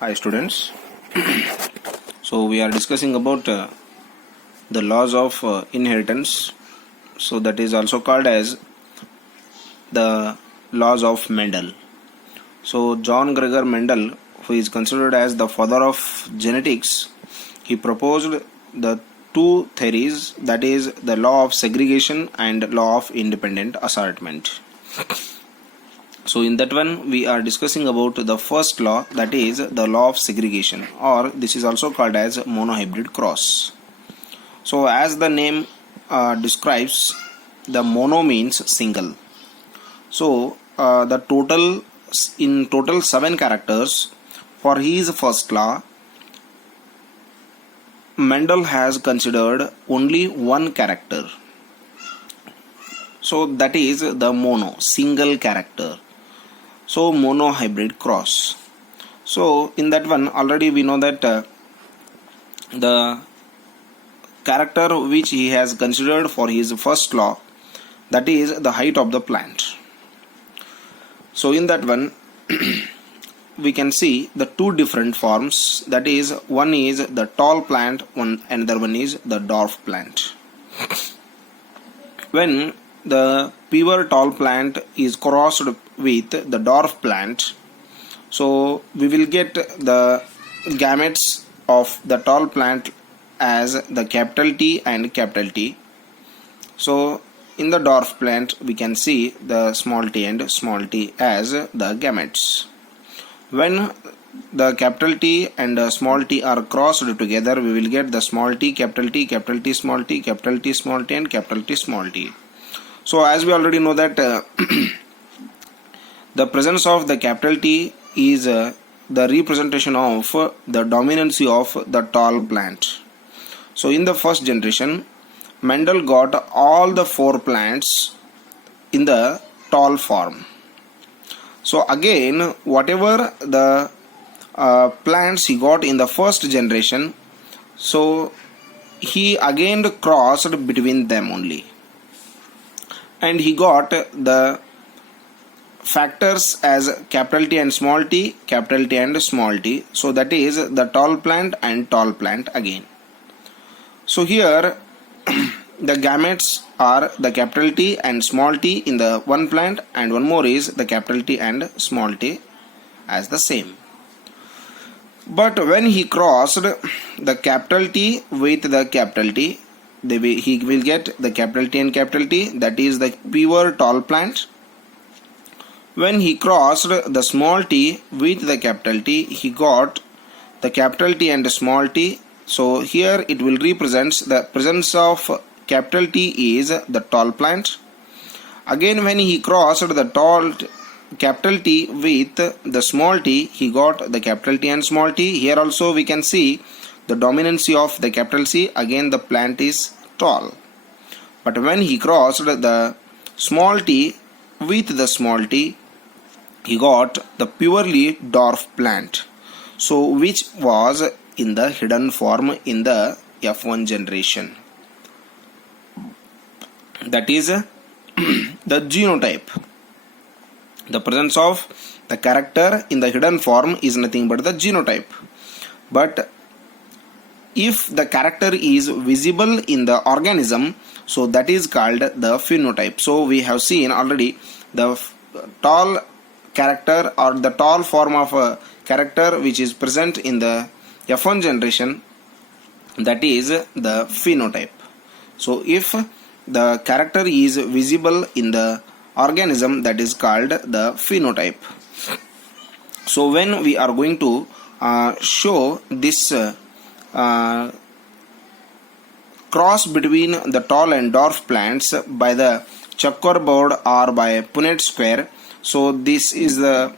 Hi students. So we are discussing about the laws of inheritance. So that is also called as the laws of Mendel. So John Gregor Mendel, who is considered as the father of genetics, he proposed the two theories, that is the law of segregation and law of independent assortment. So in that one we are discussing about the first law, that is the law of segregation, or this is also called as monohybrid cross. So as the name describes, the mono means single. So the total 7 characters for his first law, Mendel has considered only one character. So that is the mono, single character. So monohybrid cross. So in that one already we know that the character which he has considered for his first law, that is the height of the plant. So in that one we can see the two different forms, that is one is the tall plant, another one is the dwarf plant. When the pure tall plant is crossed with the dwarf plant, so we will get the gametes of the tall plant as the capital T and capital T. So in the dwarf plant we can see the small t and small t as the gametes. When the capital T and small t are crossed together, we will get the small t, capital T, capital T, small t, capital T, small t, and capital T, small t. So as we already know that the presence of the capital T is the representation of the dominancy of the tall plant. So in the first generation, Mendel got all the 4 plants in the tall form. So again, whatever the plants he got in the first generation, so he again crossed between them only, and he got the factors as capital T and small t, capital T and small t. So that is the tall plant and tall plant again. So here the gametes are the capital T and small t in the one plant, and one more is the capital T and small t as the same. But when he crossed the capital T with the capital T, he will get the capital T and capital T, that is the pure tall plant. When he crossed the small t with the capital T, he got the capital T and small t. So here it will represent the presence of capital T is the tall plant. Again when he crossed the capital T with the small t, he got the capital T and small t. Here also we can see the dominancy of the capital C, again the plant is tall. But when he crossed the small t with the small t, he got the purely dwarf plant, so which was in the hidden form in the F1 generation. That is the genotype. The presence of the character in the hidden form is nothing but the genotype. But if the character is visible in the organism, so that is called the phenotype. So we have seen already the tall character or the tall form of a character which is present in the F1 generation, that is the phenotype. So if the character is visible in the organism, that is called the phenotype. So when we are going to show this cross between the tall and dwarf plants by the checkerboard or by Punnett square, so this is the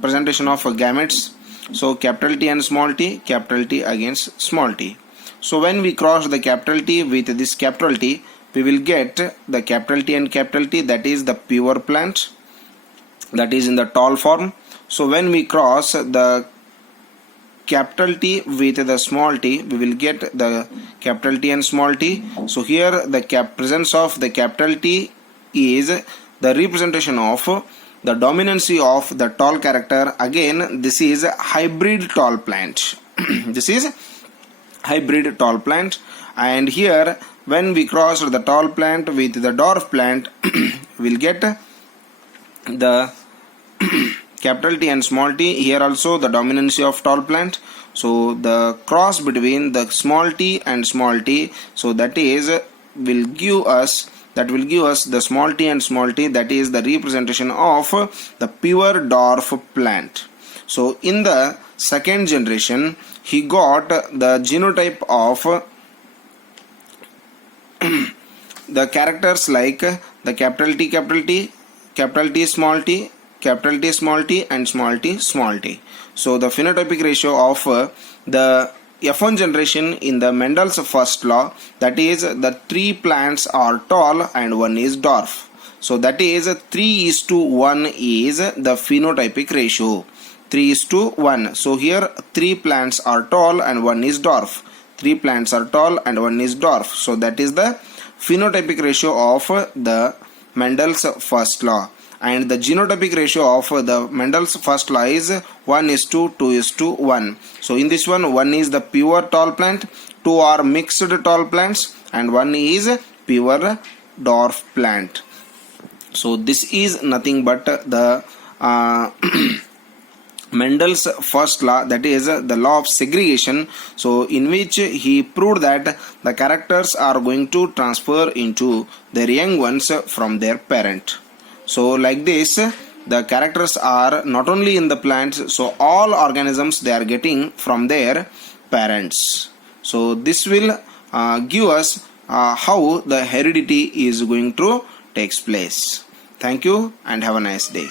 presentation of gametes. So capital T and small t, capital T against small t. So when we cross the capital T with this capital T, we will get the capital T and capital T, that is the pure plant, that is in the tall form. So when we cross the capital T with the small t, we will get the capital T and small t. So here the presence of the capital T is the representation of the dominancy of the tall character. Again, this is a hybrid tall plant. This is hybrid tall plant, and here when we cross the tall plant with the dwarf plant, we'll get the capital T and small t. Here also the dominancy of tall plant. So the cross between the small t and small t, so that will give us the small t and small t, that is the representation of the pure dwarf plant. So in the second generation, he got the genotype of the characters like the capital T, capital T small t, capital T small t, and small t small t. So the phenotypic ratio of the F1 generation in the Mendel's first law, that is the 3 plants are tall and 1 is dwarf. So that is 3:1 is the phenotypic ratio. 3:1. So here 3 plants are tall and 1 is dwarf. 3 plants are tall and 1 is dwarf. So that is the phenotypic ratio of the Mendel's first law. And the genotypic ratio of the Mendel's first law is 1:2:1. So in this one, 1 is the pure tall plant, 2 are mixed tall plants, and 1 is pure dwarf plant. So this is nothing but the Mendel's first law, that is the law of segregation. So in which he proved that the characters are going to transfer into their young ones from their parent. So like this, the characters are not only in the plants, so all organisms they are getting from their parents. So this will give us how the heredity is going to takes place. Thank you and have a nice day.